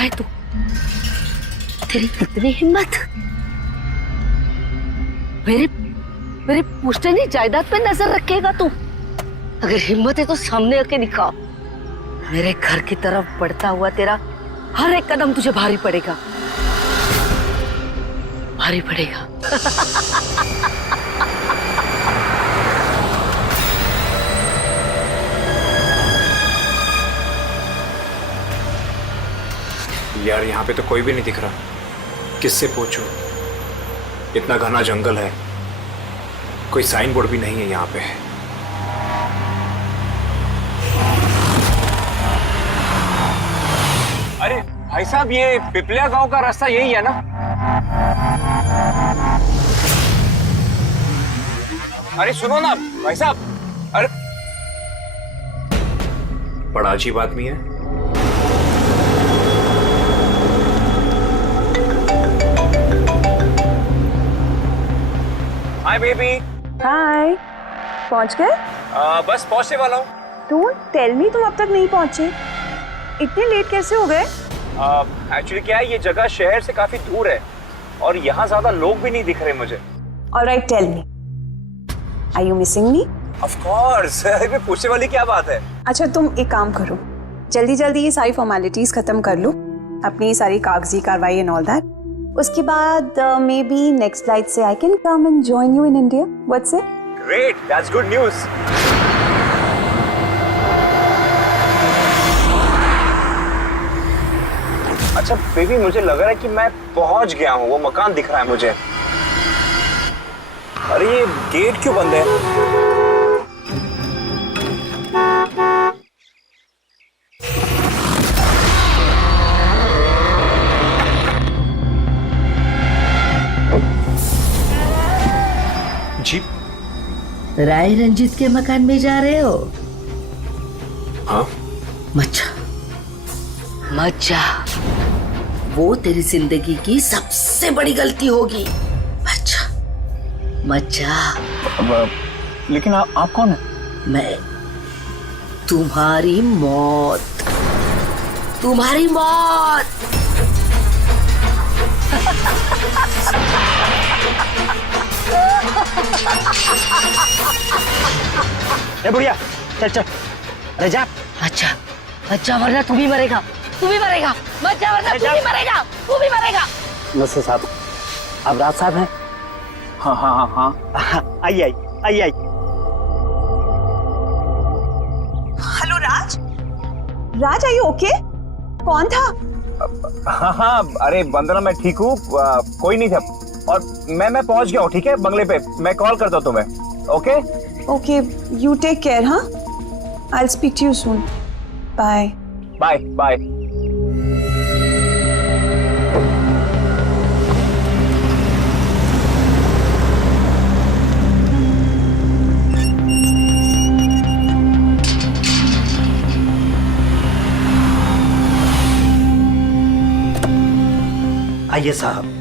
है तू? तेरी कितनी हिम्मत! मेरे मेरे पुश्तैनी जायदाद पे नजर रखेगा तू? अगर हिम्मत है तो सामने आके दिखा। मेरे घर की तरफ बढ़ता हुआ तेरा हर एक कदम तुझे भारी पड़ेगा, भारी पड़ेगा। यार यहाँ पे तो कोई भी नहीं दिख रहा, किससे पूछूं? इतना घना जंगल है, कोई साइन बोर्ड भी नहीं है यहाँ पे। अरे भाई साहब, ये पिपलिया गांव का रास्ता यही है ना? अरे सुनो ना भाई साहब। अरे बड़ा अजीब आदमी है। Hi baby. हाय, पहुंच गए? बस पहुंचने वाला हूँ। डोंट टेल मी तुम अब तक नहीं पहुंचे। इतने लेट कैसे हो गए? एक्चुअली क्या है, ये जगह शहर से काफी दूर है और यहाँ ज्यादा लोग भी नहीं दिख रहे मुझे। Alright, tell me, are you missing me? Of course. इसमें पूछने वाली क्या बात है? अच्छा तुम एक काम करो, जल्दी जल्दी ये सारी फॉर्मेलिटीज खत्म कर लो, अपनी सारी कागजी कार्रवाई एंड ऑल दैट। उसके बाद मे बी नेक्स्ट फ्लाइट से I can come and join you in India. What's it? Great, that's good news. अच्छा बेबी, मुझे लग रहा है कि मैं पहुंच गया हूँ, वो मकान दिख रहा है मुझे। अरे ये गेट क्यों बंद है? जी राय रंजीत के मकान में जा रहे हो? हाँ। मत जा, वो तेरी जिंदगी की सबसे बड़ी गलती होगी। मत जा। लेकिन आप कौन है? मैं तुम्हारी मौत, तुम्हारी मौत। ए बुढ़िया, चल चल। अरे जा। अच्छा वरना तू भी मरेगा, तू भी मरेगा। मत जा वरना तू भी मरेगा, तू भी मरेगा। नसर साहब, आप राज साहब हैं? हाँ हाँ हाँ हाँ। आई। Hello Raj, Raj are you okay? कौन था? हाँ, अरे वंदना मैं ठीक हूँ, कोई नहीं था और मैं पहुंच गया हूँ। ठीक है, बंगले पे मैं कॉल करता हूँ तुम्हें। Okay, you take care. हाँ, I will speak to you soon. Bye bye. आइए साहब।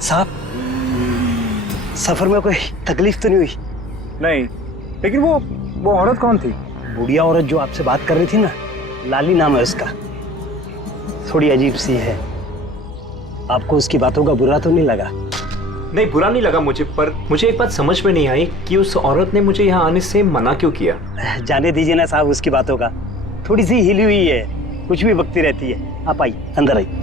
साहब, सफर में कोई तकलीफ तो नहीं हुई? नहीं, लेकिन वो औरत कौन थी? बुढ़िया औरत जो आपसे बात कर रही थी ना, लाली नाम है उसका, थोड़ी अजीब सी है। आपको उसकी बातों का बुरा तो नहीं लगा? नहीं, बुरा नहीं लगा मुझे, पर मुझे एक बात समझ में नहीं आई कि उस औरत ने मुझे यहाँ आने से मना क्यों किया। जाने दीजिए ना साहब उसकी बातों का, थोड़ी सी हिली हुई है, कुछ भी बकती रहती है। आप आइए, अंदर आइए।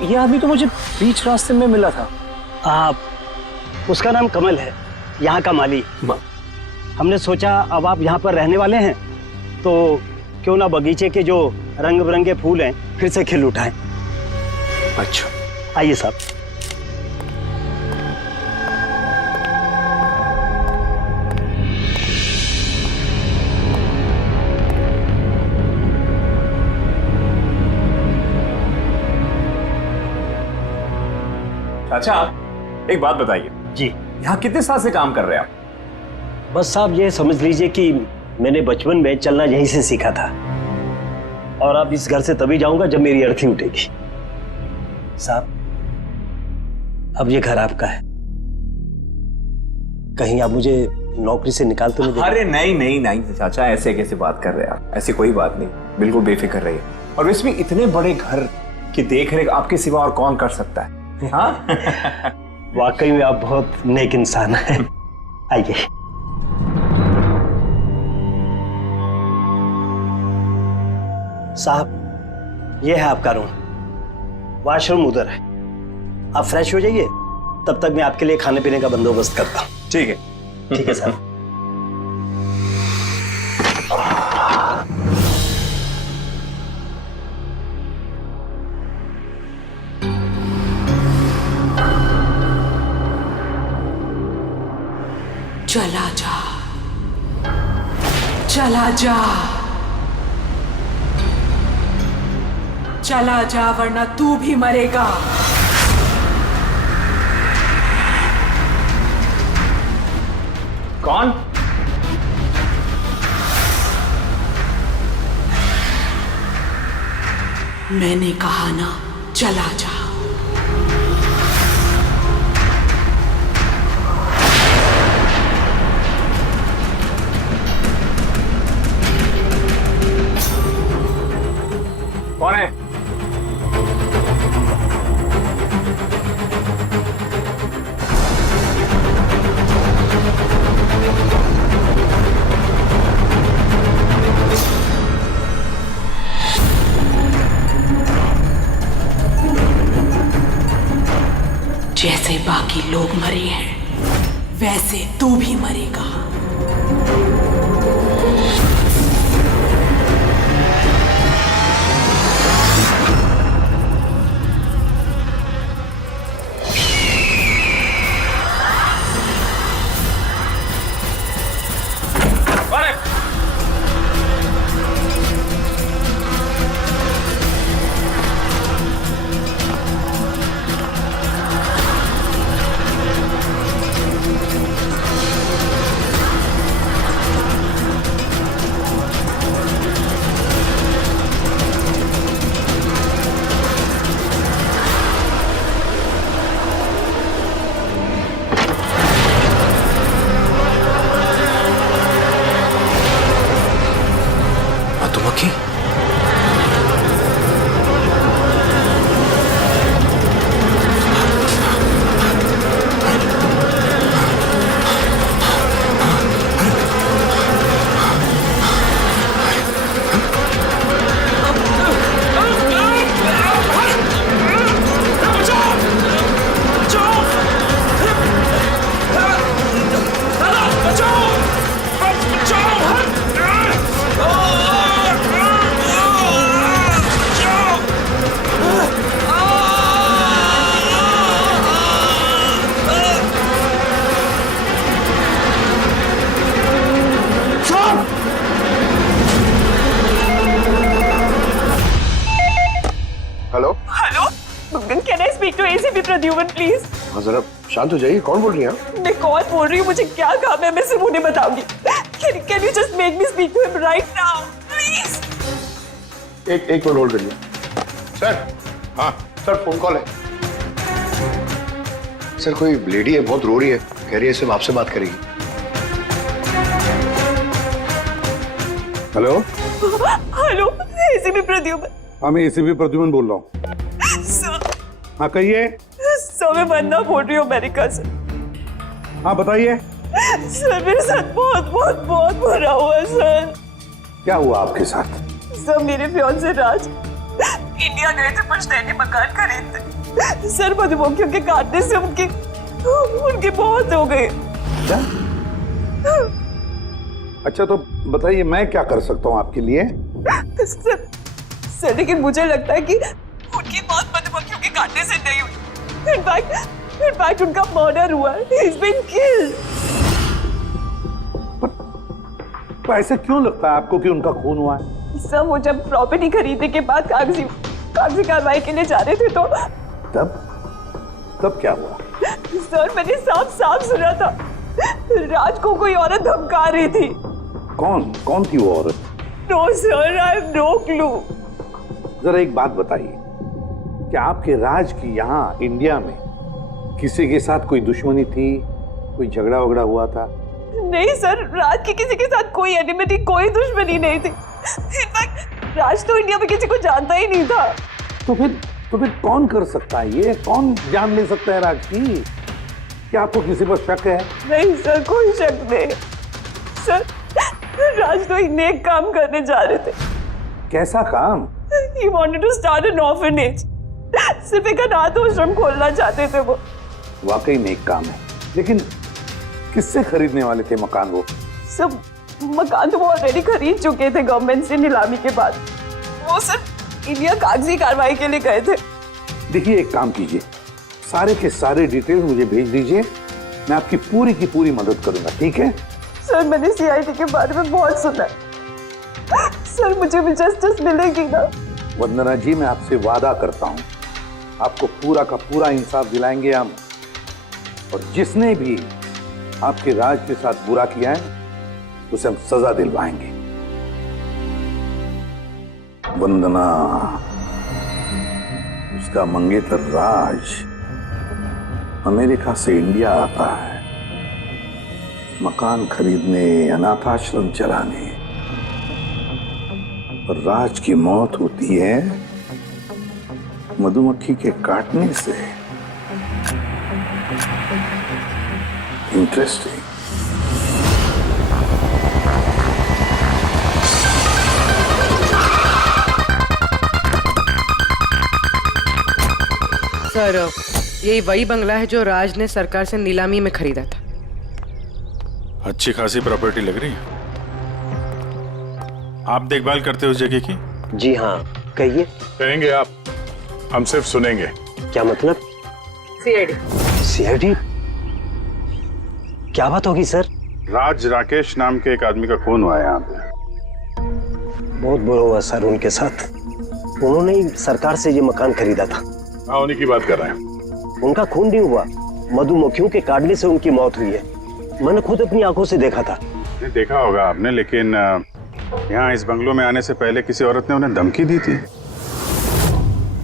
ये आदमी तो मुझे बीच रास्ते में मिला था। उसका नाम कमल है, यहाँ का माली। हमने सोचा अब आप यहाँ पर रहने वाले हैं तो क्यों ना बगीचे के जो रंग बिरंगे फूल हैं फिर से खिल उठाएं। अच्छा, आइए साहब। अच्छा एक बात बताइए जी। यहाँ कितने साल से काम कर रहे हैं आप? बस साहब ये समझ लीजिए कि मैंने बचपन में चलना यहीं से सीखा था, और अब इस घर से तभी जाऊंगा जब मेरी अर्थी उठेगी। साहब अब ये घर आपका है, कहीं आप मुझे नौकरी से निकाल तो नहीं देंगे? अरे नहीं नहीं नहीं चाचा, ऐसे कैसे बात कर रहे हैं आप? ऐसी कोई बात नहीं, बिल्कुल बेफिक्र रहिए। और इसमें इतने बड़े घर की देख रेख आपके सिवा और कौन कर सकता है? हाँ वाकई में आप बहुत नेक इंसान हैं। आइए। साहब ये है आपका रूम, वॉशरूम उधर है, आप फ्रेश हो जाइए, तब तक मैं आपके लिए खाने पीने का बंदोबस्त करता हूँ। ठीक है। ठीक है साहब। चला जा, चला जा, चला जा, वरना तू भी मरेगा। कौन? मैंने कहा ना, चला जा। कौन है? जैसे बाकी लोग मरे हैं, वैसे तू भी मरेगा। मधुमक्खी? Hello hello, can I speak to ACP Pradyuman please? हाँ जरा शांत हो जाइए, कौन बोल रही हैं आप? मैं कौन बोल रही हूँ, मुझे क्या काम है, मैं सिर्फ उन्हें बताऊंगी। Can you just make me speak to him right now please? एक मिनट होल्ड करिए। सर, हाँ सर, फोन कॉल है। सर कोई लेडी है, बहुत रो रही है, कह रही है सिर्फ आपसे बात करेगी। Hello hello, ACP Pradyuman. हाँ मैं एसीपी प्रद्युमन बोल रहा हूँ। सर, हाँ कहिए। सर मैं वंदना बोल रही हूँ अमेरिका से। हाँ बताइए। सर मेरे साथ बहुत बहुत बहुत बुरा हुआ सर। क्या हुआ आपके साथ? सर मेरे फियांसे राज इंडिया गए थे पुश्तैनी मकान खरीदते। सर मधुमक्खियों के काटने से उनकी मौत हो गई। क्या? अच्छा तो बताइए मैं क्या कर सकता हूँ आपके लिए? सर लेकिन मुझे लगता है कि उनकी मौत मधुमक्खियों के काटने से नहीं हुई। इनफैक्ट उनका मर्डर हुआ है। He's been killed. तो ऐसे क्यों लगता है आपको कि उनका खून हुआ है? सर वो जब प्रॉपर्टी खरीदने के बाद कागजी कार्रवाई के लिए जा रहे थे तो तब तब क्या हुआ? सर मैंने साफ साफ सुना था राज को कोई औरत धमका रही थी। कौन थी वो औरत? No sir, I have no clue. जरा एक बात बताइए, क्या आपके राज की यहाँ इंडिया में किसी के साथ कोई दुश्मनी थी, कोई झगड़ा वगड़ा हुआ था? नहीं सर, राज की किसी के साथ कोई एनिमिटी, कोई दुश्मनी नहीं थी। इनफैक्ट राज तो इंडिया में किसी को जानता ही नहीं था। तो फिर कौन कर सकता है ये? कौन जान ले सकता है राज की? क्या आपको किसी पर शक है? नहीं सर, कोई शक नहीं। सर राज तो एक नेक काम करने जा रहे थे। कैसा काम? He wanted to start an orphanage. सिर्फ एक अनाथ आश्रम खोलना चाहते थे वो। वाकई नेक काम है, लेकिन किससे खरीदने वाले थे मकान वो? सब मकान तो वो ऑलरेडी खरीद चुके थे गवर्नमेंट से नीलामी के बाद। वो सिर्फ इंडिया कागजी कार्रवाई के लिए गए थे। देखिए, एक काम कीजिए, सारे के सारे डिटेल्स मुझे भेज दीजिए, मैं आपकी पूरी की पूरी मदद करूंगा, ठीक है? सर मैंने सीआईडी के बारे में बहुत सुना है। सर मुझे भी जस्टिस मिलेगी ना? वंदना जी, मैं आपसे वादा करता हूं, आपको पूरा का पूरा इंसाफ दिलाएंगे हम, और जिसने भी आपके राज के साथ बुरा किया है उसे हम सजा दिलवाएंगे। वंदना, उसका मंगेतर राज अमेरिका से इंडिया आता है मकान खरीदने, अनाथाश्रम चलाने, और राज की मौत होती है मधुमक्खी के काटने से। इंटरेस्टिंग। सर, यही वही बंगला है जो राज ने सरकार से नीलामी में खरीदा था। अच्छी खासी प्रॉपर्टी लग रही है। आप देखभाल करते हो उस जगह की? जी हाँ, कहिए। कहेंगे आप, हम सिर्फ सुनेंगे। क्या मतलब? सीआईडी? क्या बात होगी सर? राज राकेश नाम के एक आदमी का खून हुआ है यहाँ पे। बहुत बुरा हुआ सर उनके साथ। उन्होंने ही सरकार से ये मकान खरीदा था। हाँ, उन्हीं की बात कर रहे हैं। उनका खून नहीं हुआ, मधुमक्खियों के काटने से उनकी मौत हुई है। मैंने खुद अपनी आंखों से देखा था। नहीं देखा होगा आपने, लेकिन यहाँ इस बंगलों में आने से पहले किसी औरत ने उन्हें धमकी दी थी।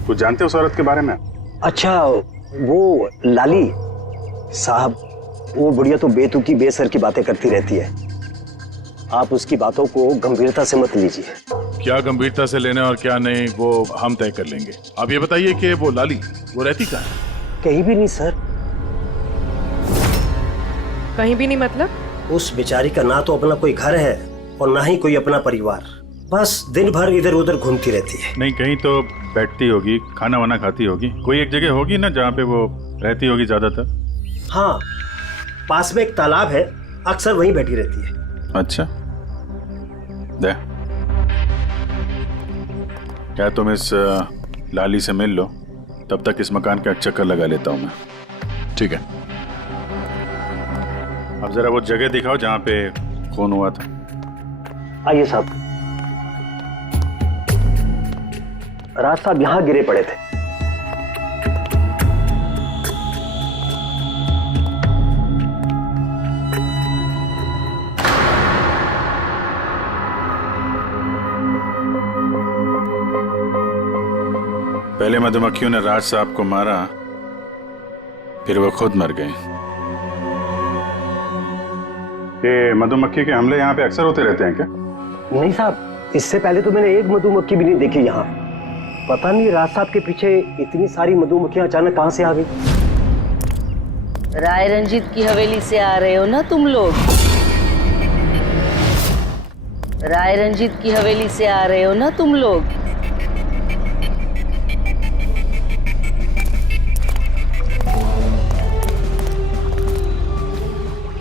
कुछ जानते हो उस औरत के बारे में? अच्छा, वो लाली साहब, वो बुढ़िया तो बेतुकी बेसर की बातें करती रहती है। आप उसकी बातों को गंभीरता से मत लीजिए। क्या गंभीरता से लेना और क्या नहीं वो हम तय कर लेंगे। आप ये बताइए कि वो लाली वो रहती कहाँ है? कहीं भी नहीं सर। कहीं भी नहीं मतलब? उस बेचारी का ना तो अपना कोई घर है और ना ही कोई अपना परिवार। बस दिन भर इधर उधर घूमती रहती है। नहीं, कहीं तो बैठती होगी, खाना वाना खाती होगी, कोई एक जगह होगी ना जहाँ पे वो रहती होगी ज्यादातर। हाँ, पास में एक तालाब है, अक्सर वहीं बैठी रहती है। अच्छा, दे क्या तुम इस लाली से मिल लो, तब तक इस मकान का एक चक्कर लगा लेता हूँ मैं। ठीक है, अब जरा वो जगह दिखाओ जहाँ पे खून हुआ था। आइए साहब। राज साहब यहाँ गिरे पड़े थे। पहले मधुमक्खियों ने राज साहब को मारा, फिर वो खुद मर गए। ये मधुमक्खी के हमले यहाँ पे अक्सर होते रहते हैं क्या? नहीं साहब, इससे पहले तो मैंने एक मधुमक्खी भी नहीं देखी यहाँ। पता नहीं राज साहब के पीछे इतनी सारी मधुमक्खियां अचानक कहाँ से आ गई। राय रंजीत की हवेली से आ रहे हो ना तुम लोग? राय रंजीत की हवेली से आ रहे हो ना तुम लोग?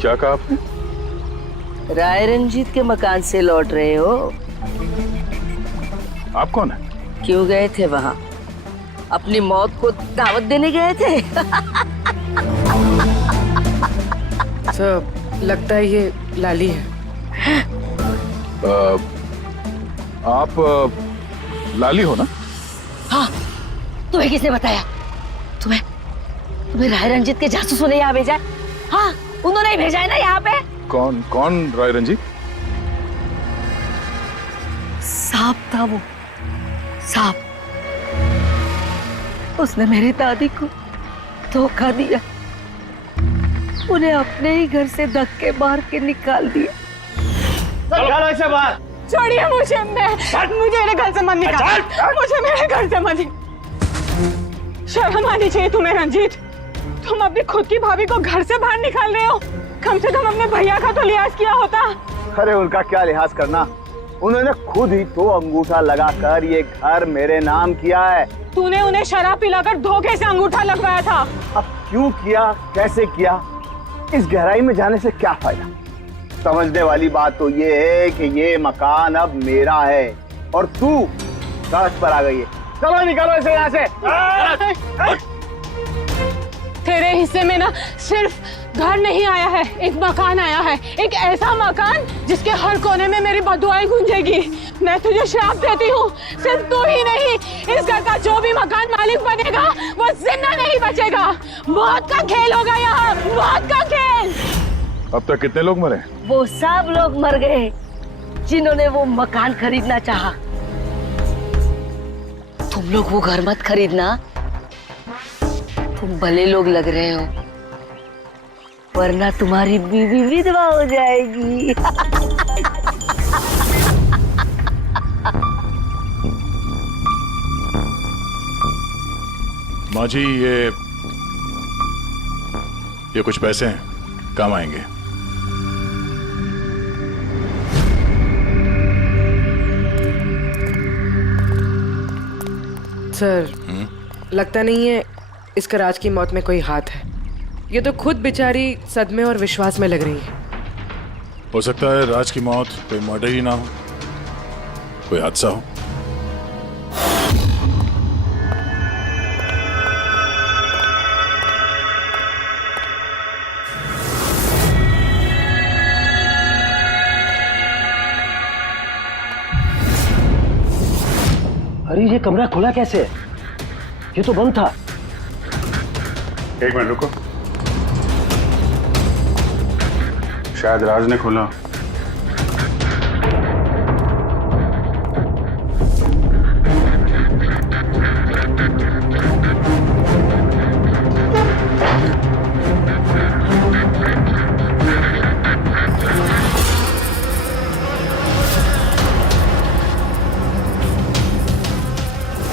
क्या कहा आपने? राय रंजीत के मकान से लौट रहे हो? आप कौन है? क्यों गए थे वहां? अपनी मौत को दावत देने गए थे? सर, लगता है ये लाली है। आप लाली हो ना? हाँ, तुम्हें किसने बताया? तुम्हें राय रंजीत के जासूसों ने यहाँ भेजा है? हाँ, उन्होंने ही भेजा है ना यहाँ पे। कौन कौन राय रंजीत? सांप था वो, सांप। उसने मेरी दादी को धोखा दिया, उन्हें अपने ही घर से धक्के मार के निकाल दिया। चलो ऐसे बात। छोड़िए मुझे, मुझे मेरे घर से मत निकाल, मुझे मेरे घर से मत। शर्म आनी चाहिए तुम्हें रंजीत, तुम अपनी खुद की भाभी को घर से बाहर निकाल रहे हो। कम से कम अपने भैया का तो लिहाज किया होता। अरे उनका क्या लिहाज करना, उन्होंने खुद ही तो अंगूठा लगाकर ये घर मेरे नाम किया है। तूने उन्हें शराब पिलाकर धोखे से अंगूठा लगवाया था। अब क्यों किया, कैसे किया, इस गहराई में जाने से क्या फायदा। समझने वाली बात तो ये है कि ये मकान अब मेरा है और तू सड़क पर आ गई है। चलो निकलो इसे यहाँ से। तेरे हिस्से में ना सिर्फ घर नहीं आया है, एक मकान आया है, एक ऐसा मकान जिसके हर कोने में मेरी बदुआएं गूंजेगी। मैं तुझे श्राप देती हूँ, सिर्फ तू ही नहीं, इस घर का जो भी मकान मालिक बनेगा वो जिंदा नहीं बचेगा। मौत का खेल होगा यहाँ, मौत का खेल। अब तक कितने लोग मरे? वो सब लोग मर गए जिन्होंने वो मकान खरीदना चाहा। तुम लोग वो घर मत खरीदना, तुम भले लोग लग रहे हो, वरना तुम्हारी बीवी विधवा हो जाएगी। माँ जी, ये कुछ पैसे हैं, काम आएंगे। सर, लगता नहीं है इसका राज की मौत में कोई हाथ है। ये तो खुद बेचारी सदमे और विश्वास में लग रही है। हो सकता है राज की मौत कोई मर्डर ही ना हो, कोई हादसा हो। अरे ये कमरा खुला कैसे है? ये तो बंद था। एक मिनट रुको, शायद राज ने खोला।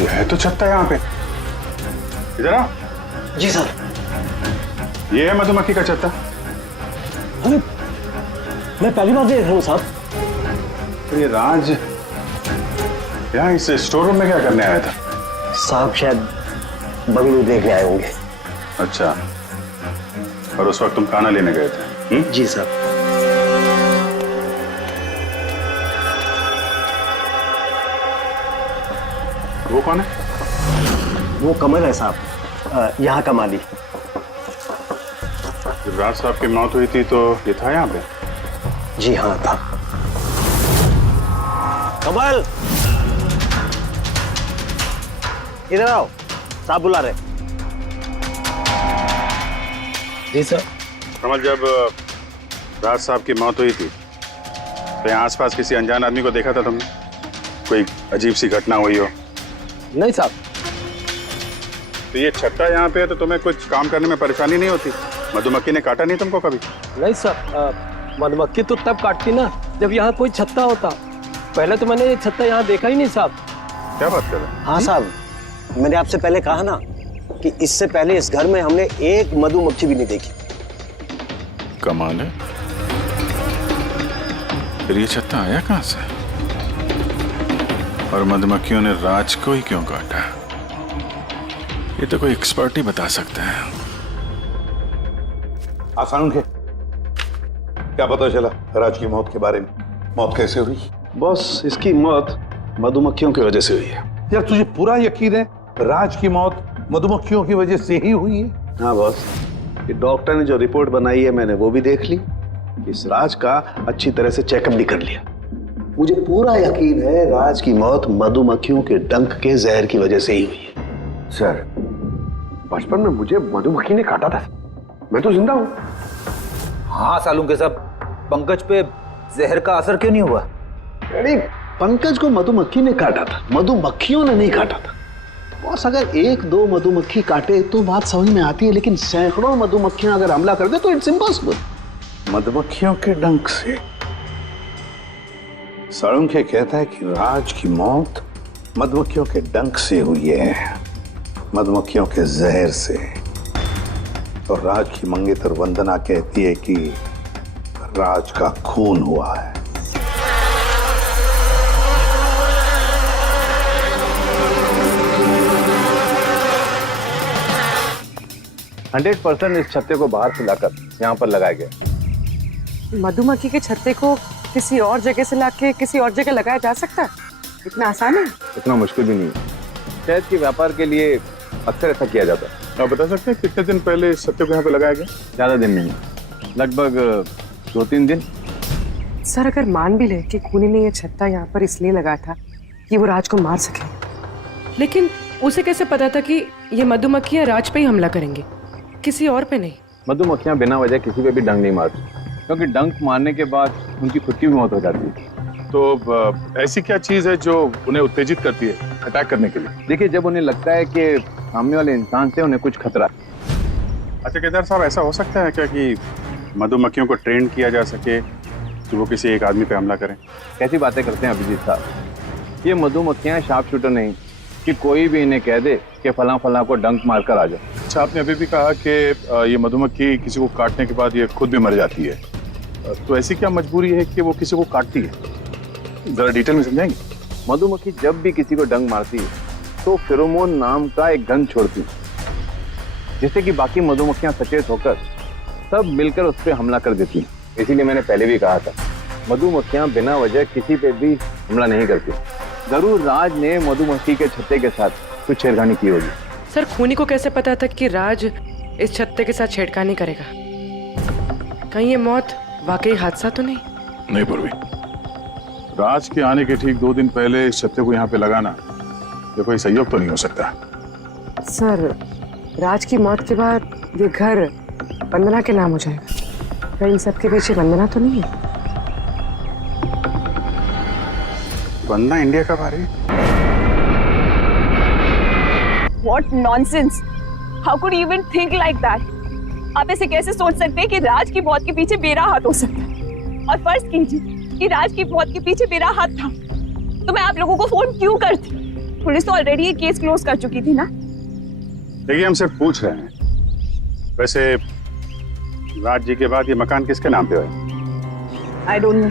ये है तो छत्ता यहाँ पे। इधर आओ। जी सर। ये है मधुमक्खी का छत्ता। अरे मैं पहली बार देख रहा हूँ साहब। ये राज यहाँ इस स्टोर रूम में क्या करने आया था? साहब शायद बंगलू देखने आए होंगे। अच्छा, और उस वक्त तुम खाना लेने गए थे? जी सर। वो कौन है? वो कमल है साहब, यहाँ का माली। जब राज साहब की मौत हुई थी तो ये था यहाँ पे? जी हाँ था। कमल इधर आओ, साहब बुला रहे। जी सर। कमल, जब राज साहब की मौत हुई थी तो यहाँ आसपास किसी अनजान आदमी को देखा था तुमने? कोई अजीब सी घटना हुई हो? नहीं साहब। तो ये छत्ता यहाँ पे है तो तुम्हें कुछ काम करने में परेशानी नहीं होती? मधुमक्खी ने काटा नहीं तुमको कभी? नहीं सर, मधुमक्खी तो तब काटती ना जब यहाँ कोई छत्ता होता। पहले तो मैंने ये छत्ता यहाँ देखा ही नहीं साहब। क्या बात कर रहे हैं? हाँ साहब, मैंने आपसे पहले कहा ना कि इससे पहले इस घर में हमने एक मधुमक्खी भी नहीं देखी। कमाल है, फिर ये छत्ता आया कहाँ से? और मधुमक्खियों ने राज को ही क्यों काटा? ये तो कोई एक्सपर्ट ही बता सकता है। आसान उनके क्या पता चला राज की मौत के बारे में? मौत कैसे हुई? बॉस, इसकी मौत मधुमक्खियों की वजह से हुई है। यार तुझे पूरा यकीन है राज की मौत मधुमक्खियों की वजह से ही हुई है? हाँ बॉस, ये डॉक्टर ने जो रिपोर्ट बनाई है मैंने वो भी देख ली, इस राज का अच्छी तरह से चेकअप भी कर लिया। मुझे पूरा यकीन है राज की मौत मधुमक्खियों के डंक के जहर की वजह से ही हुई है। सर, बचपन में मुझे मधुमक्खी ने काटा था, मैं तो जिंदा हूं। हाँ सालू के साहब, पंकज पे जहर का असर क्यों नहीं हुआ? अरे पंकज को मधुमक्खी ने काटा था, मधुमक्खियों ने नहीं काटा था। बॉस अगर एक दो मधुमक्खी काटे तो बात समझ में आती है, लेकिन सैकड़ों मधुमक्खियां अगर हमला कर दे तो इट्स इम्पॉसिबल। मधुमक्खियों के डंक से साळुंखे कहता है कि राज की मौत मधुमक्खियों के डंक से हुई है, मधुमक्खियों के जहर से। और राज की मंगेतर वंदना कहती है कि राज का खून हुआ है। इस छत्ते को बाहर से लाकर यहाँ पर लगाया गया। मधुमक्खी के छत्ते को किसी और जगह से लाके किसी और जगह लगाया जा सकता है? इतना आसान है? इतना मुश्किल भी नहीं है। शहद के व्यापार के लिए अक्सर ऐसा किया जाता है। आप बता सकते हैं कितने दिन पहले इस छत्ते को यहाँ पे लगाया गया? ज्यादा दिन नहीं, लगभग 2-3 दिन। सर अगर मान भी ले कि खूनी ने ये छत्ता यहाँ पर इसलिए लगाया था कि वो राज को मार सके, लेकिन उसे कैसे पता था कि ये मधुमक्खियाँ राज पे ही हमला करेंगी, किसी और पे नहीं? मधुमक्खियां बिना वजह किसी पे भी डंक नहीं मारती, क्योंकि डंक मारने के बाद उनकी खुद की भी मौत हो जाती है। तो ऐसी क्या चीज है जो उन्हें उत्तेजित करती है अटैक करने के लिए? देखिए, जब उन्हें लगता है कि सामने वाले इंसान से उन्हें कुछ खतरा है। अच्छा केदार साहब, ऐसा हो सकता है क्या कि मधुमक्खियों को ट्रेन किया जा सके कि वो किसी एक आदमी पे हमला करें? कैसी बातें करते हैं अभिजीत साहब, ये मधुमक्खियां शार्प शूटर नहीं कि कोई भी इन्हें कह दे कि फलां फलां को डंक मारकर आ जाए। अच्छा, आपने अभी भी कहा कि ये मधुमक्खी किसी को काटने के बाद ये खुद भी मर जाती है, तो ऐसी क्या मजबूरी है कि वो किसी को काटती है? जरा डिटेल में समझाएंगे? मधुमक्खी जब भी किसी को डंक मारती है तो फेरोमोन नाम का एक गंध छोड़ती है, जिससे कि बाकी मधुमक्खियां सचेत होकर सब मिलकर उस पर हमला कर देती हैं। इसीलिए मैंने पहले भी कहा था, मधुमक्खियां बिना वजह किसी पे भी हमला नहीं करती। जरूर राज ने मधुमक्खी के छत्ते के साथ कुछ छेड़खानी की होगी। सर खूनी को कैसे पता था कि राज इस छत्ते के साथ छेड़खानी करेगा? कहीं ये मौत वाकई हादसा तो नहीं? नहीं पूर्वी, राज के आने के ठीक 2 दिन पहले इस छत्ते को यहाँ पे लगाना ये कोई संयोग तो नहीं हो सकता। सर राज की मौत के बाद ये घर वंदना के नाम हो जाएगा, कहीं इन सबके पीछे वंदना तो नहीं है? वंदना इंडिया कब आ रही है? What nonsense! How could you even think like that? आप ऐसे कैसे सोच सकते हैं कि राज की मौत के पीछे मेरा हाथ हो सकता है? और फर्ज कीजिए कि राज की मौत के पीछे मेरा हाथ था, तो मैं आप लोगों को फोन क्यों करती? पुलिस तो ऑलरेडी ये केस क्लोज कर चुकी थी ना। देखिए, हम सिर्फ पूछ रहे हैं। वैसे राज जी के बाद ये मकान किसके नाम पे है? I don't know.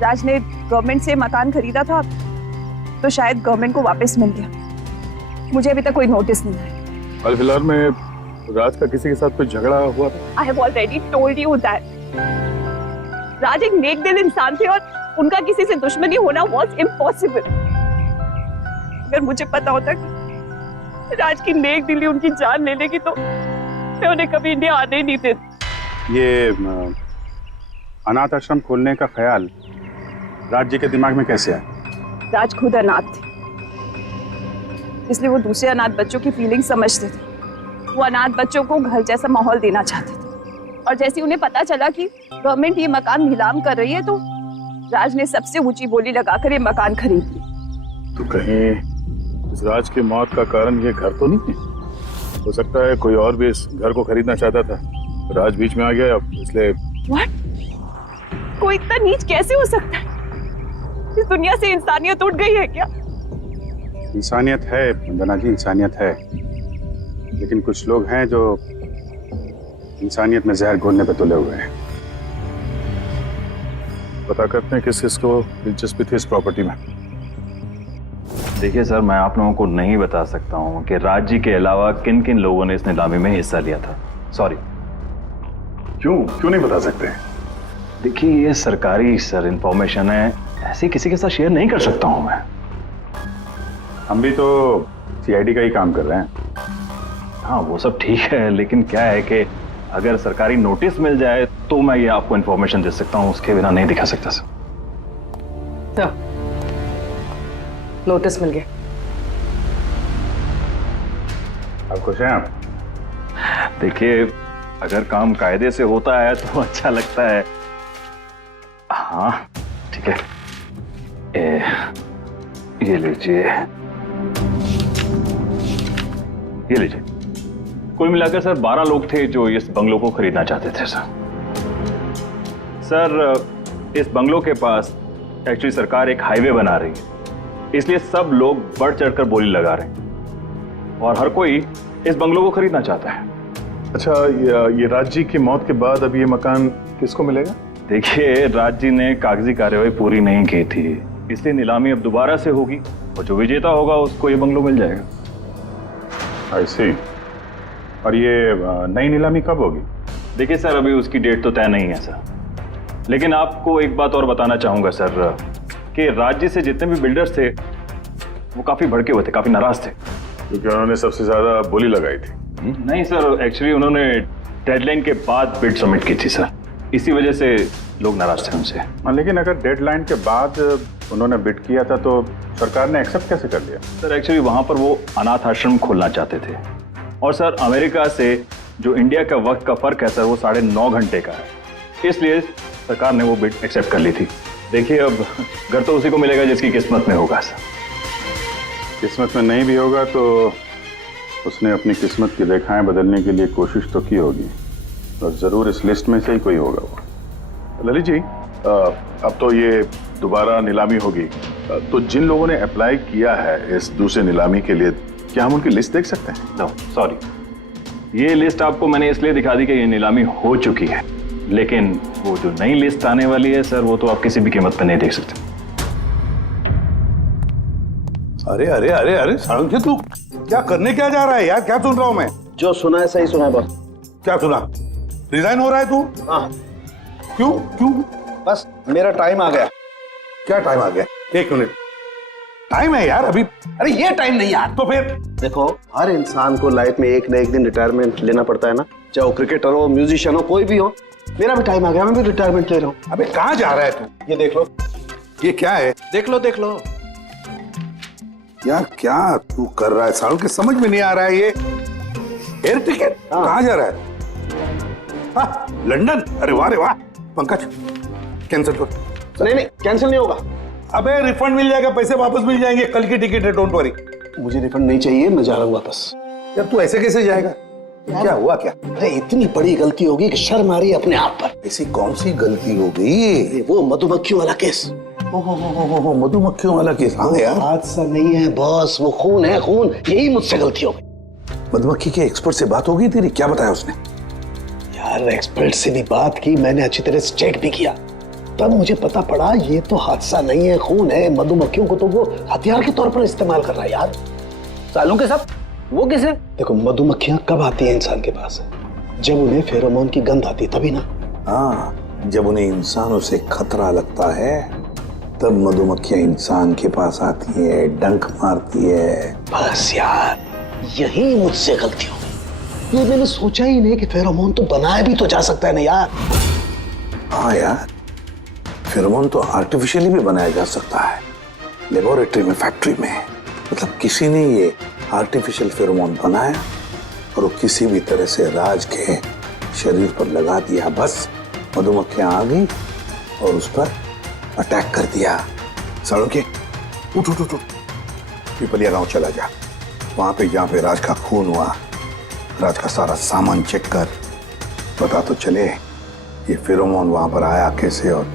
राज ने गवर्नमेंट से मकान खरीदा था, तो शायद गवर्नमेंट को वापस मिल गया। मुझे अभी तक कोई नोटिस नहीं आया। हाल फिलहाल में राज का किसी के साथ कोई झगड़ा हुआ था? I have already told you that. राज एक नेक दिल इंसान थे और उनका किसी से दुश्मनी होना was impossible. अगर मुझे पता होता कि राज की नेक दिली उनकी जान ले लेगी तो मैं उन्हें कभी इंडिया आने ही नहीं देती। ये अनाथ आश्रम खोलने का ख्याल राज जी के दिमाग में कैसे आया? राज खुद अनाथ थे, इसलिए वो दूसरे अनाथ बच्चों की फीलिंग समझते थे। वो अनाथ बच्चों को घर जैसा माहौल देना चाहते थे, और जैसे उन्हें पता चला कि गवर्नमेंट ये मकान नीलाम कर रही है तो राज ने सबसे ऊंची बोली लगाकर ये मकान खरीद लिया। तो कहीं इस राज की मौत का कारण ये घर तो नहीं है? हो सकता है कोई और भी इस घर को खरीदना चाहता था, राज बीच में आ गया इसलिए। What? कोई इतना नीच कैसे हो सकता है? इस दुनिया से इंसानियत उठ गई है क्या? इंसानियत है वंदना जी, इंसानियत है, लेकिन कुछ लोग हैं जो इंसानियत में जहर घोलने पे तुले हुए हैं। पता करते हैं किस किस को दिलचस्पी थी इस प्रॉपर्टी में। देखिए सर, मैं आप लोगों को नहीं बता सकता हूँ कि राज जी के अलावा किन किन लोगों ने इस नीलामी में हिस्सा लिया था। सॉरी। क्यों नहीं बता सकते? देखिए, ये सरकारी सर इंफॉर्मेशन है, ऐसे किसी के साथ शेयर नहीं कर सकता हूँ मैं। हम भी तो सीआईडी का ही काम कर रहे हैं। हाँ वो सब ठीक है, लेकिन क्या है कि अगर सरकारी नोटिस मिल जाए तो मैं ये आपको इन्फॉर्मेशन दे सकता हूँ, उसके बिना नहीं दिखा सकता सर। तो नोटिस मिल गया। आप खुश हैं आप? देखिए, अगर काम कायदे से होता है तो अच्छा लगता है। हाँ ठीक है, ये लीजिए, ये लीजिए। कुल मिलाकर सर 12 लोग थे जो इस बंगलों को खरीदना चाहते थे सर। सर इस बंगलों के पास एक्चुअली सरकार एक हाईवे बना रही है, इसलिए सब लोग बढ़ चढ़कर बोली लगा रहे हैं और हर कोई इस बंगलों को खरीदना चाहता है। अच्छा, ये राज जी की मौत के बाद अब ये मकान किसको मिलेगा? देखिए, राज जी ने कागजी कार्यवाही पूरी नहीं की थी, इसलिए नीलामी अब दोबारा से होगी और जो विजेता होगा उसको ये बंगलो मिल जाएगा। आई सी। और ये नई नीलामी कब होगी? देखिए सर, अभी उसकी डेट तो तय नहीं है सर, लेकिन आपको एक बात और बताना चाहूंगा सर कि राज्य से जितने भी बिल्डर्स थे वो काफी भड़के हुए थे, काफी नाराज थे, क्योंकि उन्होंने सबसे ज्यादा बोली लगाई थी। नहीं सर, एक्चुअली उन्होंने डेडलाइन के बाद बिड सबमिट की थी सर, इसी वजह से लोग नाराज थे उनसे। लेकिन अगर डेडलाइन के बाद उन्होंने बिड किया था तो सरकार ने एक्सेप्ट कैसे कर लिया? सर एक्चुअली वहां पर वो अनाथ आश्रम खोलना चाहते थे और सर अमेरिका से जो इंडिया का वक्त का फर्क है सर वो 9.5 घंटे का है, इसलिए सरकार ने वो बिड एक्सेप्ट कर ली थी। देखिए, अब घर तो उसी को मिलेगा जिसकी किस्मत में होगा सर। किस्मत में नहीं भी होगा तो उसने अपनी किस्मत की रेखाएं बदलने के लिए कोशिश तो की होगी और जरूर इस लिस्ट में से ही कोई होगा वो। ललित जी, अब तो ये दोबारा नीलामी होगी, तो जिन लोगों ने अप्लाई किया है इस दूसरे नीलामी के लिए, क्या हम उनकी लिस्ट देख सकते हैं? नो सॉरी, ये लिस्ट आपको मैंने इसलिए दिखा दी कि ये नीलामी हो चुकी है, लेकिन वो जो नई लिस्ट आने वाली है सर वो तो आप किसी भी कीमत पर नहीं देख सकते। अरे अरे अरे अरे साळुंखे, तू क्या करने क्या जा रहा है यार? क्या सुन रहा हूं मैं? जो सुना है सही सुना है बॉस। क्या सुना? रिजाइन हो रहा है तू? हाँ। क्यों क्यों? बस मेरा टाइम आ गया। क्या टाइम आ गया? 1 मिनट टाइम है यार अभी। अरे ये टाइम नहीं यार। तो फिर देखो, हर इंसान को लाइफ में एक न एक दिन रिटायरमेंट लेना पड़ता है ना, चाहे वो क्रिकेटर हो, म्यूजिशियन हो, कोई भी हो। मेरा भी टाइम आ गया, मैं भी रिटायरमेंट ले रहा हूँ। अबे कहाँ जा रहा है तू? ये देख लो। ये क्या है? देख लो देख लो। यार क्या तू कर रहा है साळुंखे? समझ में नहीं आ रहा है ये। एयर टिकट कहाँ जा रहा है? हाँ, लंदन। अरे वाह रे वाह। पंकज कैंसिल कर। नहीं नहीं, कैंसिल नहीं होगा। अबे रिफंड मिल जाएगा, पैसे वापस मिल जाएंगे, कल की टिकट है, डोंट वरी। मुझे रिफंड नहीं चाहिए, मैं जा रहा हूँ वापस। यार तू ऐसे कैसे जाएगा? क्या हुआ क्या? अरे इतनी बड़ी गलती होगी कि शर्म आ रही है अपने आप पर। ऐसी कौन सी गलती हो गई? वो मधुमक्खियों वाला केस। मधुमक्खियों वाला केस? हाँ यार, हादसा नहीं है बॉस, वो खून है खून। यही मुझसे गलती हो गई। मधुमक्खी के एक्सपर्ट से बात होगी तेरी? क्या बताया उसने? यार एक्सपर्ट से भी बात की मैंने, अच्छी तरह से चेक भी किया, तब मुझे पता पड़ा ये तो हादसा नहीं है, खून है। मधुमक्खियों को तो वो हथियार के तौर पर इस्तेमाल कर रहा है यार। सालों के सब वो किसे? देखो, मधुमक्खियां कब आती हैं इंसान के पास? जब उन्हें फेरोमोन की गंध आती तभी ना। हाँ, जब उन्हें इंसानों से खतरा लगता है तब मधुमक्खियां इंसान के पास आती है, डंक मारती है। बस यार, यही मुझसे गलती हो गई। ये मैंने सोचा ही नहीं कि फेरोमोन तो बनाया भी तो जा सकता है ना यार। हाँ यार, फेरोमोन तो आर्टिफिशियली भी बनाया जा सकता है, लेबोरेटरी में, फैक्ट्री में। मतलब किसी ने ये आर्टिफिशियल फेरोमोन बनाया और वो किसी भी तरह से राज के शरीर पर लगा दिया, बस मधुमक्खियां आ गई और उस पर अटैक कर दिया। साळुंखे उठ उठ उठ, पिपलिया गांव चला जा। वहां पे जहां पे राज का खून हुआ, राज का सारा सामान चेक कर, पता तो चले ये फेरोमोन वहां पर आया कैसे और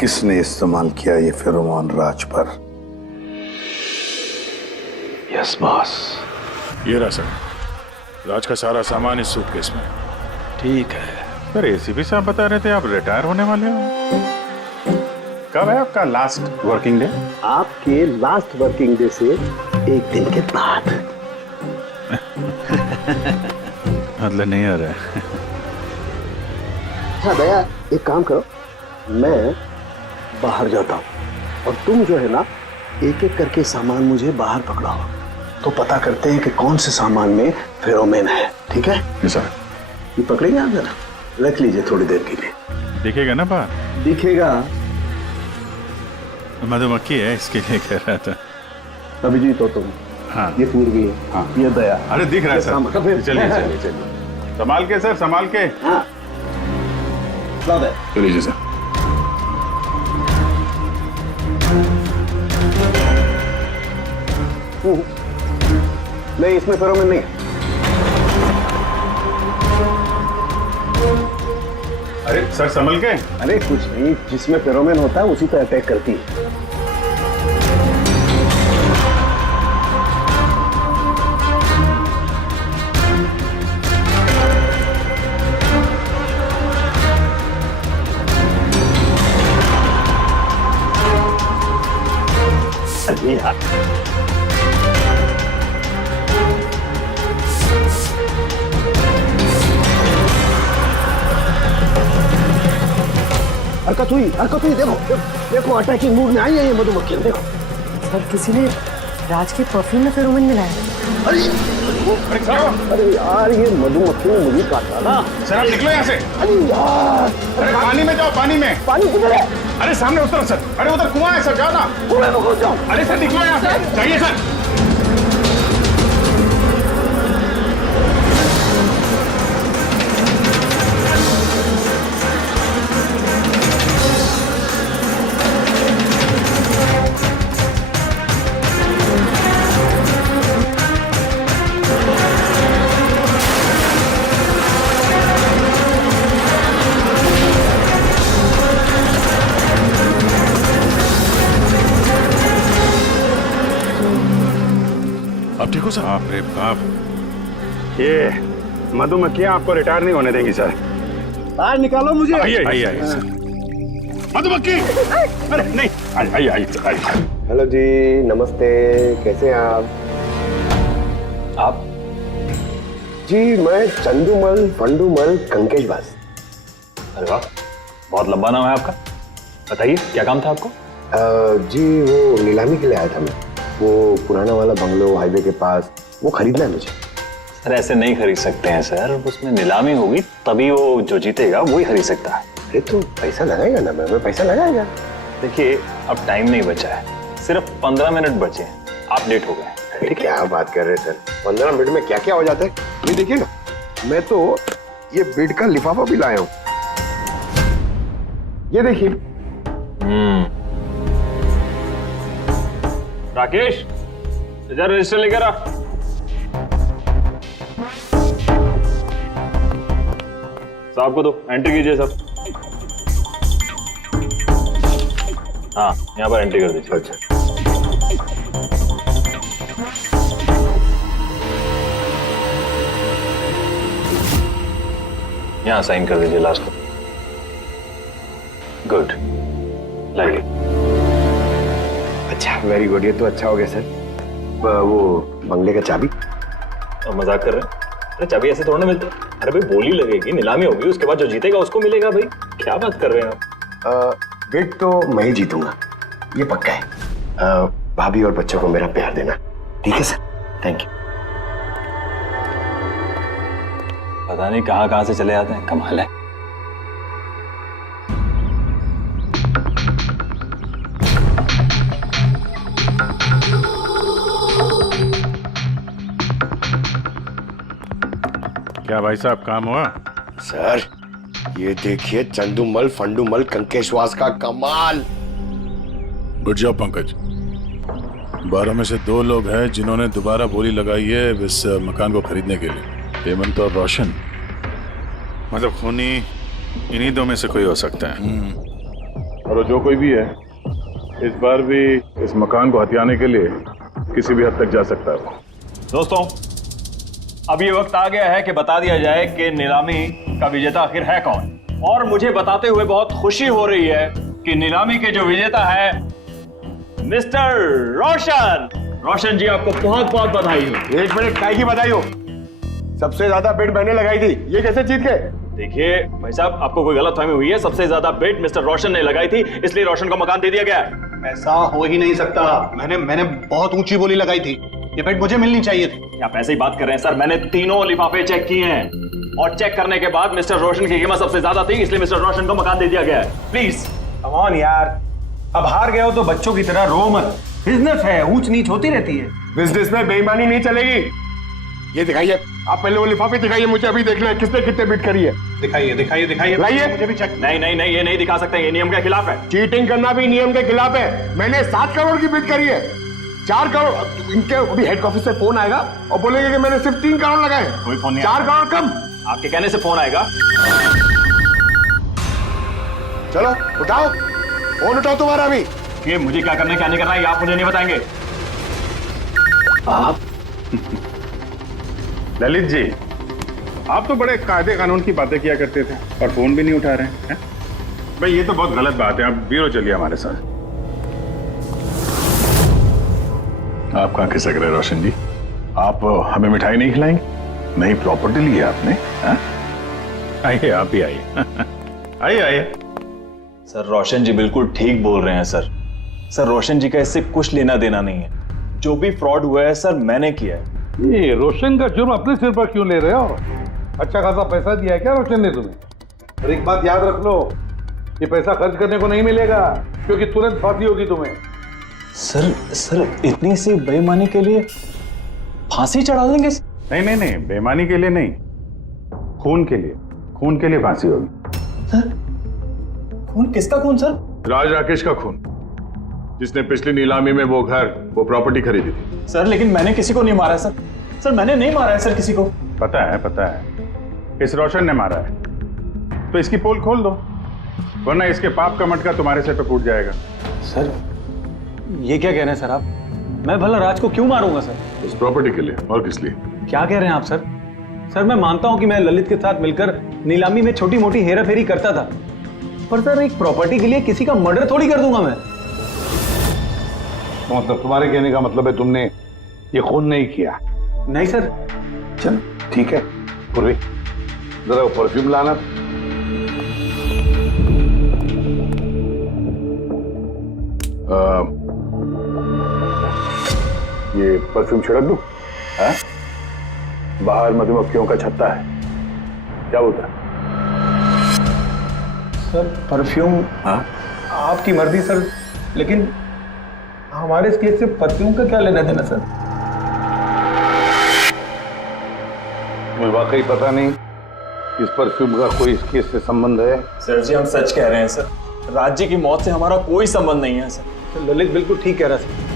किसने इस्तेमाल किया ये फेरोमोन राज पर। Yes boss. ये रहा सर, राज का सारा सामान इस सूटकेस में। ठीक है। सर एसीपी साहब बता रहे थे आप रिटायर होने वाले हो। कब है आपका लास्ट वर्किंग डे? आपके लास्ट वर्किंग डे से 1 दिन के बाद। मतलब नहीं आ रहा है। अच्छा दया, एक काम करो, मैं बाहर जाता हूँ और तुम जो है ना एक एक करके सामान मुझे बाहर पकड़ाओ, तो पता करते हैं कि कौन से सामान में फेरोमोन है। ठीक है सर? ये पकड़ेंगे आप? जरा रख लीजिए थोड़ी देर के लिए। दिखेगा ना बाहर? दिखेगा। मधुमक्खी है इसके लिए कह रहा था। अभिजीत हो तुम? हाँ ये पूर्वी है, हाँ ये दया। अरे दिख रहा है सर, सामने। चलिए चलिए चलिए, संभाल के सर, संभाल के। हाँ चलिए सर। नहीं, इसमें फेरोमोन नहीं है। अरे सर संभल के। अरे कुछ नहीं, जिसमें फेरोमोन होता है उसी पे अटैक करती है। अरे यार, हरकत हुई, देखो देखो, अटैकिंग मूड में आई है ये मधुमक्खी, देखो। सर किसी ने राज के परफ्यूम में फेरोमोन मिलाया। अरे यार, ये मधुमक्खी ने मुझे काटा ना। सर आप निकलो यहाँ से। अरे यार, अरे पानी में जाओ, पानी में। पानी किधर है? अरे सामने उस तरफ सर, अरे उधर कुआं है सर, जाओ ना। कुएं में घुस जाओ। अरे सर निकलो यहाँ से, जाइए सर। आप ठीक हो सर? बाप रे बाप, ये मधुमक्खियां आपको रिटायर नहीं होने देंगी सर। बाहर निकालो मुझे। आइए आइए आइए सर। मधुमक्खी, अरे नहीं, आइए आइए आइए। हेलो जी, नमस्ते, कैसे हैं आप? जी मैं चंदूमल फंडूमल कंकेशवास। अरे वाह, बहुत लंबा नाम है आपका। बताइए क्या काम था आपको? जी वो नीलामी के लिए आया था मैं, वो पुराना वाला बंगलो हाईवे के पास, वो खरीदना है मुझे। सर ऐसे नहीं खरीद सकते हैं सर, उसमें नीलामी होगी तभी वो जो जीतेगा वही खरीद सकता है। अरे तो पैसा लगाएगा ना, मैं पैसा लगाएगा। देखिए अब टाइम नहीं बचा है, सिर्फ 15 मिनट बचे हैं, आप लेट हो गए। अरे क्या बात कर रहे हैं सर, 15 मिनट में क्या क्या हो जाता है। ये देखिए ना, मैं तो ये बेड का लिफाफा भी लाया हूँ, ये देखिए। राकेश, इधर रजिस्टर लेकर आ। साहब को दो, एंट्री कीजिए साहब। हाँ यहाँ पर एंट्री कर दीजिए। अच्छा, यहाँ साइन कर दीजिए लास्ट को। Good, like. अच्छा, वेरी गुड, ये तो अच्छा हो गया सर। वो बंगले का चाबी? और मजाक कर रहे हैं? अरे चाबी ऐसे थोड़ा ना मिलता है। अरे भाई बोली लगेगी, नीलामी होगी, उसके बाद जो जीतेगा उसको मिलेगा। भाई क्या बात कर रहे हैं आप? बेट तो मैं ही जीतूंगा, ये पक्का है। भाभी और बच्चों को मेरा प्यार देना, ठीक है सर? Thank you. पता नहीं कहाँ से चले आते हैं, कमाल है। क्या भाई साहब काम हुआ? सर ये देखिए, चंदूमल फंडूमल कंकेशवास का कमाल। उठ जाओ पंकज, 12 में से 2 लोग हैं जिन्होंने दोबारा बोली लगाई है इस मकान को खरीदने के लिए, हेमंत और रोशन। मतलब खूनी इन्हीं 2 में से कोई हो सकता है। और जो कोई भी है इस बार भी इस मकान को हथियाने के लिए किसी भी हद तक जा सकता है। दोस्तों अब ये वक्त आ गया है कि बता दिया जाए कि नीलामी का विजेता आखिर है कौन। और मुझे बताते हुए बहुत खुशी हो रही है कि नीलामी के जो विजेता है मिस्टर रोशन। रोशन जी आपको बहुत बहुत बधाई हो। 1 मिनट, काय की बधाई हो? सबसे ज्यादा बेट मैंने लगाई थी, ये कैसे जीत गए? देखिए भाई साहब, आपको कोई गलतफहमी हुई है। सबसे ज्यादा बेट मिस्टर रोशन ने लगाई थी, इसलिए रोशन को मकान दे दिया गया। ऐसा हो ही नहीं सकता, मैंने बहुत ऊंची बोली लगाई थी, ये बेट मुझे मिलनी चाहिए थी। आप ऐसे ही बात कर रहे हैं सर, मैंने तीनों लिफाफे चेक किए हैं और चेक करने के बाद मिस्टर रोशन की कीमत सबसे ज्यादा थी, इसलिए मिस्टर रोशन को मकान दे दिया गया है। प्लीज कम ऑन यार, अब हार गए हो तो बच्चों की तरह रो मत। बिजनेस है, ऊंच नीच होती रहती है। बिजनेस में बेईमानी नहीं चलेगी। ये दिखाइए, आप पहले वो लिफाफे दिखाइए, मुझे अभी देखना है किसने कितने बिट करी है। दिखाइए दिखाइए दिखाइए, लाइए मुझे भी चेक। नहीं नहीं नहीं, ये नहीं दिखा सकते, ये नियम के खिलाफ है। चीटिंग करना भी नियम के खिलाफ है। मैंने 7 करोड़ की बिट करी है, 4 करोड़। इनके अभी हेड ऑफिस से फोन आएगा और बोलेंगे कि मैंने सिर्फ 3 करोड़ लगाए। कोई फोन नहीं, 4 करोड़ कम। आपके कहने से फोन आएगा। चलो उठाओ, फोन उठाओ तुम्हारा भी। ये मुझे क्या करना है क्या नहीं करना है, ये आप मुझे नहीं बताएंगे। आप ललित जी, आप तो बड़े कायदे कानून की बातें किया करते थे और फोन भी नहीं उठा रहे हैं। भाई ये तो बहुत गलत बात है। आप ब्यूरो चलिए हमारे साथ। आप कहाँ खिसक रहे रोशन जी? आप हमें मिठाई नहीं खिलाएंगे? नई प्रॉपर्टी ली है आपने? आइए, आप ही आइए। आइए आइए। सर रोशन जी बिल्कुल ठीक बोल रहे हैं सर। सर रोशन जी का इससे कुछ लेना देना नहीं है। जो भी फ्रॉड हुआ है सर मैंने किया है। ये रोशन का जुर्म अपने सिर पर क्यों ले रहे हो? अच्छा खासा पैसा दिया है क्या रोशन ने तुम्हें? और एक बात याद रख लो, ये पैसा खर्च करने को नहीं मिलेगा, क्योंकि तुरंत फांसी होगी तुम्हें। सर इतनी सी बेईमानी के लिए फांसी चढ़ा देंगे? नहीं नहीं नहीं, बेईमानी के लिए नहीं, खून के लिए। खून के लिए फांसी होगी। सर खून? किसका खून सर? राज राकेश का खून, जिसने पिछली नीलामी में वो घर, वो प्रॉपर्टी खरीदी थी। सर लेकिन मैंने किसी को नहीं मारा है सर। सर मैंने नहीं मारा है सर किसी को। पता है, इस रोशन ने मारा है। तो इसकी पोल खोल दो, वरना इसके पाप का मटका तुम्हारे सिर पे फूट जाएगा। सर ये क्या कह रहे हैं सर आप? मैं भला राज को क्यों मारूंगा सर? इस प्रॉपर्टी के लिए, और किस लिए? क्या कह रहे हैं आप सर? सर मैं मानता हूं कि मैं ललित के साथ मिलकर नीलामी में छोटी मोटी हेरा फेरी करता था, पर सर एक प्रॉपर्टी के लिए किसी का मर्डर थोड़ी कर दूंगा मैं। तो मतलब तुम्हारे कहने का मतलब है तुमने ये खून नहीं किया? नहीं सर। चल ठीक है, पूर्वी जरा वो परफ्यूम लाना। ये परफ्यूम छिड़क दूं? हाँ? बाहर मधुमक्खियों का छत्ता है, क्या बोलता है? Sir perfume? हाँ? आपकी मर्जी सर, लेकिन हमारे इस केस से परफ्यूम का क्या लेना देना सर? मुझे वाकई पता नहीं इस परफ्यूम का कोई इस केस से संबंध है। सर जी हम सच कह रहे हैं सर, राज जी की मौत से हमारा कोई संबंध नहीं है सर। ललित बिल्कुल ठीक कह रहा सर।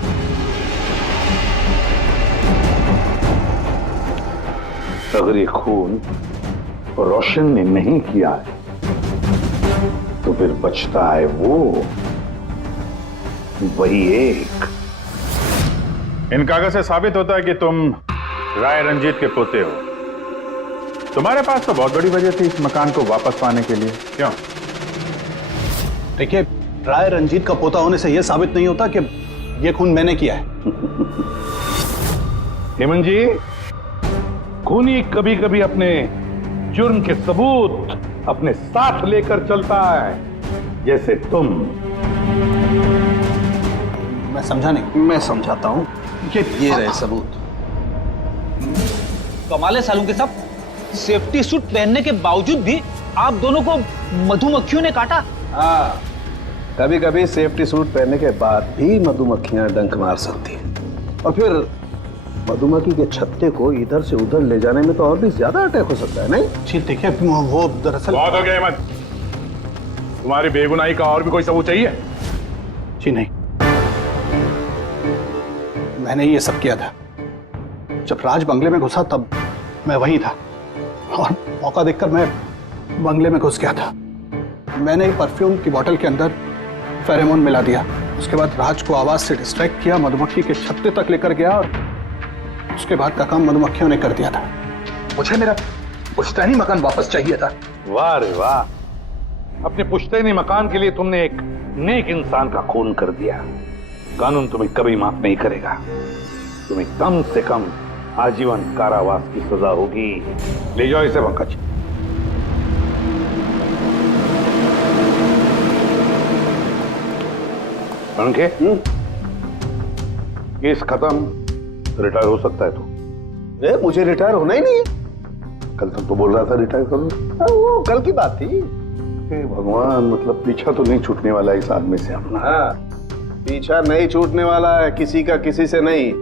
अगर ये खून रोशन ने नहीं किया है तो फिर बचता है वही एक। इन कागज से साबित होता है कि तुम राय रंजीत के पोते हो। तुम्हारे पास तो बहुत बड़ी वजह थी इस मकान को वापस पाने के लिए, क्यों? देखिए, राय रंजीत का पोता होने से यह साबित नहीं होता कि यह खून मैंने किया है। हेमंत जी, खूनी कभी कभी अपने जुर्म के सबूत अपने साथ लेकर चलता है, जैसे तुम। मैं समझा नहीं। मैं समझाता हूं। ये रहे सबूत। कमाल है सालू के साहब, सेफ्टी सूट पहनने के बावजूद भी आप दोनों को मधुमक्खियों ने काटा। हाँ, कभी कभी सेफ्टी सूट पहनने के बाद भी मधुमक्खियां डंक मार सकती हैं, और फिर मधुमक्खी के छत्ते को इधर से उधर ले जाने में तो और भी ज्यादा अटैक हो सकता है, नहीं? जी देखिए, वो दरअसल बहुत हो गया हेमंत, तुम्हारी बेगुनाही का और भी कोई सबूत चाहिए? जी नहीं, मैंने ये सब किया था। जब राज बंगले में घुसा तब मैं वहीं था, और मौका देखकर मैं बंगले में घुस गया था। मैंने परफ्यूम की बोतल के अंदर फेरोमोन मिला दिया। उसके बाद राज को आवाज से डिस्ट्रैक्ट किया, मधुमक्खी के छत्ते तक लेकर गया, और उसके बाद का काम मधुमक्खियों ने कर दिया था। मुझे मेरा पुश्तैनी मकान वापस चाहिए था। वाह रे वाह, अपने पुश्तैनी मकान के लिए तुमने एक नेक इंसान का खून कर दिया। कानून तुम्हें कभी माफ नहीं करेगा। तुम्हें कम से कम आजीवन कारावास की सजा होगी। ले जाओ इसे पंकज। पंखे, केस खत्म, रिटायर हो सकता है तू। मुझे रिटायर होना ही नहीं है। कल तक तो बोल रहा था रिटायर करो। वो कल की बात थी। भगवान, मतलब पीछा तो नहीं छूटने वाला इस आदमी से अपना। पीछा नहीं छूटने वाला है किसी का किसी से नहीं।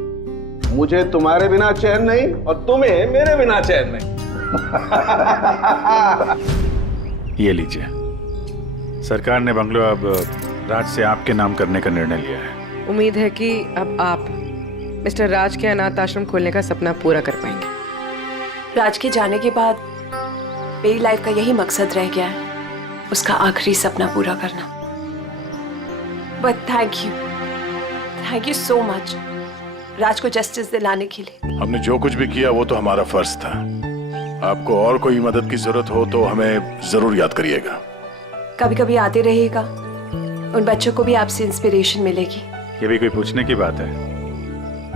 मुझे तुम्हारे बिना चैन नहीं और तुम्हें मेरे बिना चैन नहीं। ये लीजिए, सरकार ने बंगलो अब राज से आपके नाम करने का निर्णय लिया है। उम्मीद है कि अब आप मिस्टर राज के अनाथ आश्रम खोलने का सपना पूरा कर पाएंगे। राज के जाने के बाद मेरी लाइफ का यही मकसद रह गया है, उसका आखिरी सपना पूरा करना। But thank you so much Raj को जस्टिस दिलाने के लिए। हमने जो कुछ भी किया वो तो हमारा फर्ज था। आपको और कोई मदद की जरूरत हो तो हमें जरूर याद करिएगा। कभी कभी आते रहिएगा, उन बच्चों को भी आपसे इंस्पिरेशन मिलेगी। ये भी कोई पूछने की बात है?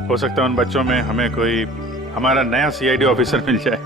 हो सकता है उन बच्चों में हमें कोई हमारा नया सीआईडी ऑफिसर मिल जाए।